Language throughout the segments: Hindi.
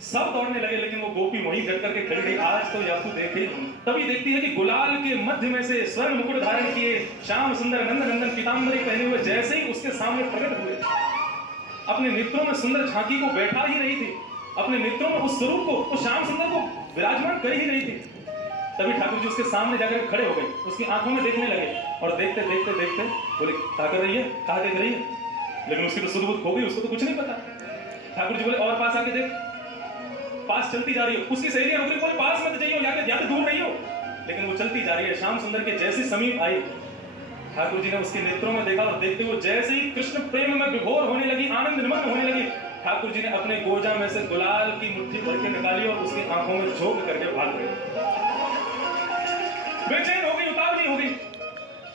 सब दौड़ने लगे, लेकिन वो गोपी वहीं डट करके खड़ी रही। आज तो यासु देखे। तभी देखती है कि गुलाल के मध्य में से स्वर्ण मुकुट धारण किए श्याम सुंदर नंद नंदन पीतांबरी पहने हुए जैसे ही उसके सामने प्रकट हुए, अपने नेत्रों में सुंदर झांकी को बैठा ही रही थी, अपने नेत्रों में उस स्वरूप को, उस श्याम सुंदर को विराजमान कर ही रही थी। तभी ठाकुर जी उसके सामने जाकर खड़े हो गए, उसकी आंखों में देखने लगे और देखते देखते देखते बोले, क्या कर रही है, कहाँ देख रही है? लेकिन उसकी तो सुध-बुध खो गई, उसको तो कुछ नहीं पता। ठाकुर जी बोले, और पास आके देख। पास चलती जा रही हो, उसकी सहेलियां रोक रही, बोले पास मत जाइयो, जाके दूर रही हो। लेकिन वो चलती जा रही है। श्याम सुंदर के जैसे समीप आई, ठाकुर जी ने उसके नेत्रों में देखा और देखते हुए जैसे ही कृष्ण प्रेम में विभोर होने लगी, आनंद निमग्न होने लगी, ठाकुर जी ने अपने गोजा में से गुलाल की मुट्ठी भर के निकाली और उसकी आंखों में झोंक करके भाग गए। बेचैन हो गई, उतावली हो गई,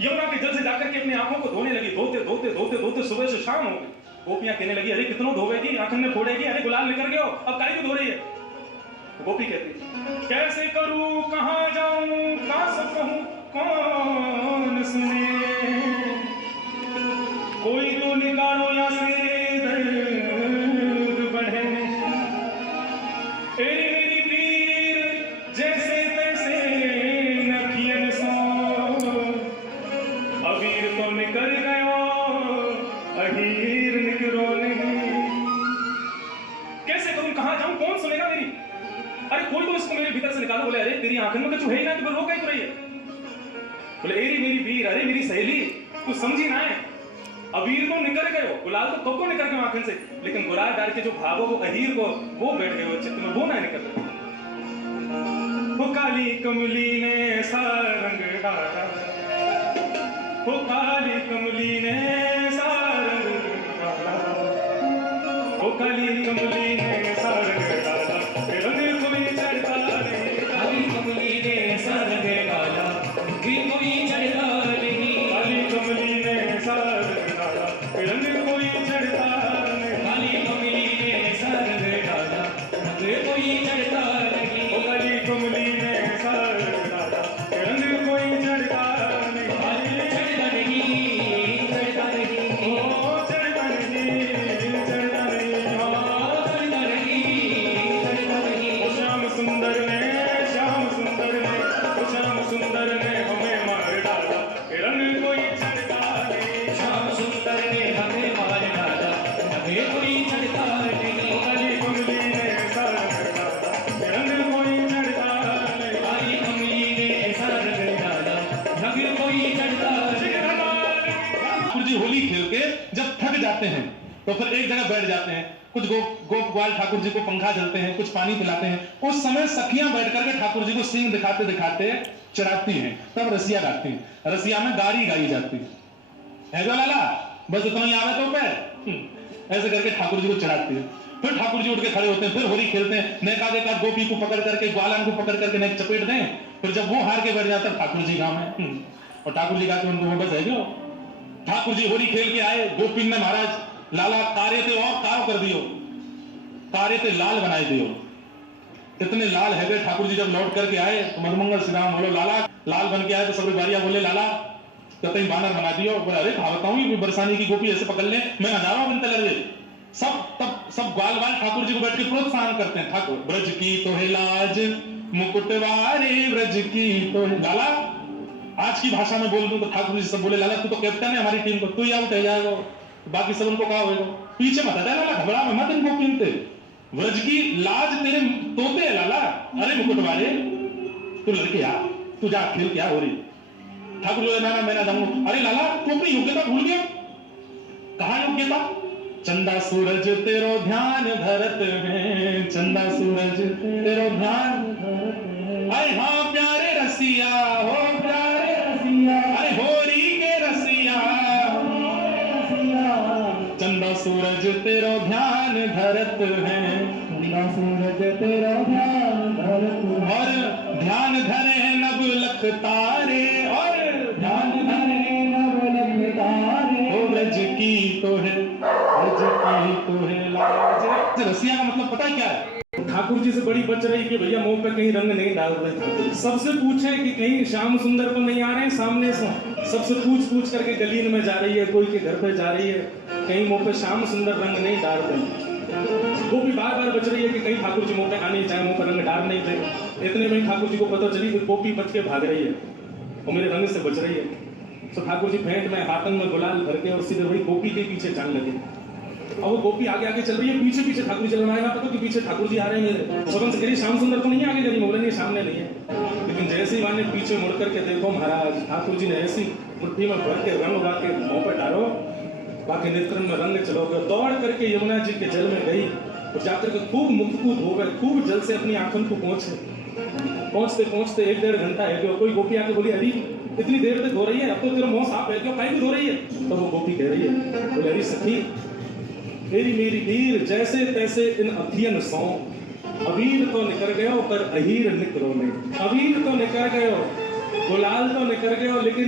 यमुना के जल से जाकर के अपनी आंखों को धोने लगी। धोते धोते धोते धोते सुबह से शाम हो गई। गोपियां कहने लगी, अरे कितनों धोवेगी, आंखों में फोड़ेगी, अरे गुलाल निकल गया, अब काहे को धो रही है? तो गोपी कहती, कैसे करूं, कहां जाऊं, कहां सब कहूं, कौन सुने, कोई तो निकालो या से दर्द बढ़े, तेरी मेरी पीर जैसे तैसे नखियन सो, अबीर तो निकल गयो, अहीर निकलो नहीं। कैसे करूं, कहां जाऊं, कौन सुनेगा मेरी? अरे कोई तो इसको मेरे भीतर से निकालो। बोले, अरे तेरी आंखों में कुछ है ही ना, तो रो क्या रही है? बोले, एरी मेरी वीर, अरे मेरी सहेली, तू समझी ना है, अबीर को निकल गए हो, गुलाल तो कब को निकल गए आंखन से, लेकिन गुलाल डाल के जो भागो वो अहीर को वो बैठ गए वो चित्त में, वो ना निकल गए। वो काली कमली ने सारा रंग डाला, वो काली कमली ने सारा रंग डाला, वो काली कमली ने सारा रंग डाला, रंग कोई चढ़ता नहीं, काली कमली ने सारा रंग डाला, कोई चढ़ता नहीं, काली कमली ने सारा रंग डाला, रंग कोई चढ़ता नहीं, काली कमली ने सारा रंग डाला, रंग कोई चढ़ता नहीं, वो काली कमली ने सारा रंग डाला, रंग कोई चढ़ता नहीं, चढ़ता नहीं, चढ़ता नहीं, ओ चढ़ता नहीं, चढ़ता नहीं, ओ चढ़ता नहीं, चढ़ता नहीं। ओ श्याम सुंदर ने, श्याम सुंदर ने, ओ श्याम सुंदर ने हमें मार डाला, रंग कोई चढ़ता नहीं, श्याम सुंदर ने हमें मार डाला, रंग कोई चढ़ता नहीं, काली कमली ने सारा रंग डाला, रंग कोई चढ़ता नहीं, काली कमली ने सारा रंग डाला, रंग कोई चढ़ता नहीं। ठाकुर जी होली खेल के जब थक जाते हैं तो फिर एक जगह बैठ जाते हैं, कुछ गोप ग्वाल ठाकुर जी को पंखा जलते हैं, कुछ पानी पिलाते हैं। उस समय सखियां बैठ करके ठाकुर जी को सींग दिखाते दिखाते चढ़ाती हैं, तब रसिया गाती हैं। रसिया में गारी गाई जाती है जो लाला बस इतना ही आवे तो पे ऐसे करके ठाकुर जी को चढ़ाती है। फिर ठाकुर जी उठ के खड़े होते हैं, फिर होली खेलते हैं, नेका देखा गोपी को पकड़ करके, ग्वालन को पकड़ करके नेक चपेट दें, फिर जब वो हार के बैठ जाता है ठाकुर जी गाँव में, और ठाकुर जी गाते उनको बस है जो ठाकुर जी होली खेल के आए, गोपी ने महाराज लाला तारे थे और कारो कर दियो, तारे थे लाल बनाए दियो, इतने लाल है गए। ठाकुर जी जब लौट करके आए तो मधुमंगल श्री राम बोलो, लाला लाल बन के आए तो सब बारिया बोले, लाला कतई बानर बना दियो। अरे बताऊं ये बरसानी की गोपी ऐसे पकड़ ले, मैं ना जा रहा हूं बनते लगे। सब ग्वाल वाल ठाकुर जी को बैठ के प्रोत्साहन करते हैं, ठाकुर ब्रज की तो है लाज मुकुटवारे, ब्रज की तो है। लाला आज की भाषा में बोल दूं तो ठाकुर जी सब बोले, लाला तू तो कैप्टन है हमारी टीम को, तू ही आउट है जाएगा, बाकी सब उनको कहा होगा, पीछे मत हटा लाला, घबरा में मत इनको कीमते, ब्रज की लाज तेरे तोते है लाला। अरे मुकुट वाले तू लड़के आ, तू जा खेल क्या हो रही। ठाकुर बोले, ना मैं ना जाऊंगा। अरे लाला तू अपनी योग्यता भूल गया, कहा योग्यता? चंदा सूरज तेरो ध्यान धरत है, चंदा सूरज तेरो ध्यान धरत है, अरे हाँ प्यारे रसिया हो, प्यारे रसिया, अरे होरी के रसिया, चंदा सूरज तेरो ध्यान धरत है, चंदा सूरज तेरो ध्यान धरत है, और ध्यान धरे नव लख तारे, और ध्यान धरे नव लख तारे, ओ ब्रज की तो है, ब्रज की तो है लाज। रसिया का मतलब पता है क्या है? ठाकुर जी से बड़ी बच रही कि भैया मुंह पे कहीं रंग नहीं डाल रहे। सबसे पूछे कि कहीं श्याम सुंदर तो नहीं आ रहे हैं सामने से, सबसे पूछ करके गलीन में जा रही है, कोई के घर पे जा रही है, कहीं मुंह पे श्याम सुंदर रंग नहीं डाल रहे। गोपी बार बार बच रही है कि कहीं ठाकुर जी मुंह पे आने चाहे मुंह पर रंग डाल नहीं थे। इतने में ठाकुर जी को पता चली कि गोपी बच के भाग रही है और मेरे रंग से बच रही है। तो ठाकुर जी फेंट में हाथन में गुलाल भर के और सीधे वही गोपी के पीछे जाने लगे। और वो गोपी आगे आगे चल रही है, पीछे पीछे ठाकुर जी चल रहा है। पता कि पीछे ठाकुर जी आ रहे हैं मेरे। स्वतंत्र से कह श्याम सुंदर तो नहीं आगे जा रही, बोले नहीं सामने नहीं है। लेकिन जैसे ही मैंने पीछे मुड़ करके देखो महाराज, ठाकुर जी ने ऐसी मुट्ठी में भर के रंग उड़ा के मुंह पर डालो, बाकी नेत्रन में रंग चलोगे। दौड़ करके यमुना जी के जल में गई और जाकर के खूब मुक्तकूद हो गए, खूब जल से अपनी आंखों को पहुंचते पहुंचते 1-1.5 घंटा है कि कोई गोपी आके बोली अरे इतनी देर तक हो रही है, अब तो तेरा मुंह साफ है, क्यों काहे धो रही है? तो वो गोपी कह रही है, बोले अरे सखी मेरी मेरी वीर जैसे तैसे इन अभियन सौ, अबीर तो निकल गयो पर अहीर निकलो ने। अबीर तो निकल गयो, गुलाल तो निकल गयो, लेकिन